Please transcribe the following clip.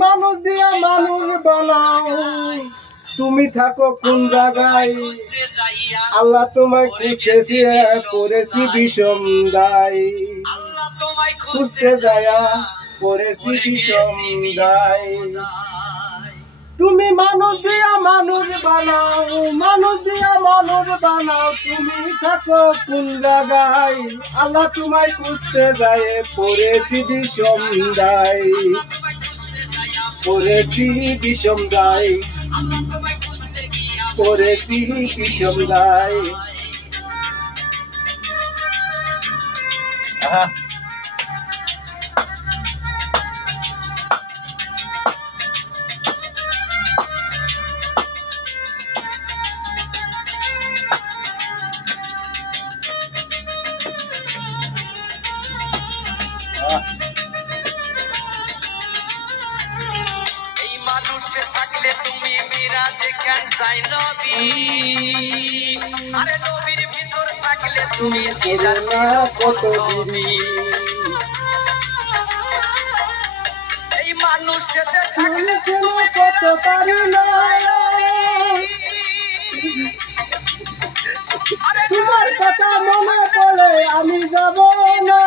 মানুষ দিয়া মানুষ বানাও, তুমি থাকো কোন জায়গায়? আল্লাহ তোমায় খুঁজতেছি, করেছি বিষম দায়। খুঁজতে যায়া করেছি বিষম দায়। তুমি মানুষ দিয়া মানুষ বানাও, মানুষ দিয়া মানুষ বানাও, তুমি থাকো কোন জায়গায়? আল্লাহ তোমায় খুঁজতে যায়, করেছি বিষম দায়। করেছি বিষম দায়, করেছি বিষম দায়। থাকলে তুমি মিরাজে কেন যাই নবী? আরে নবীর ভিতর থাকলে তুমি কত এই মানুষের থাকলে কত পারি না, তোমার কথা মনে পড়ে আমি যাব না।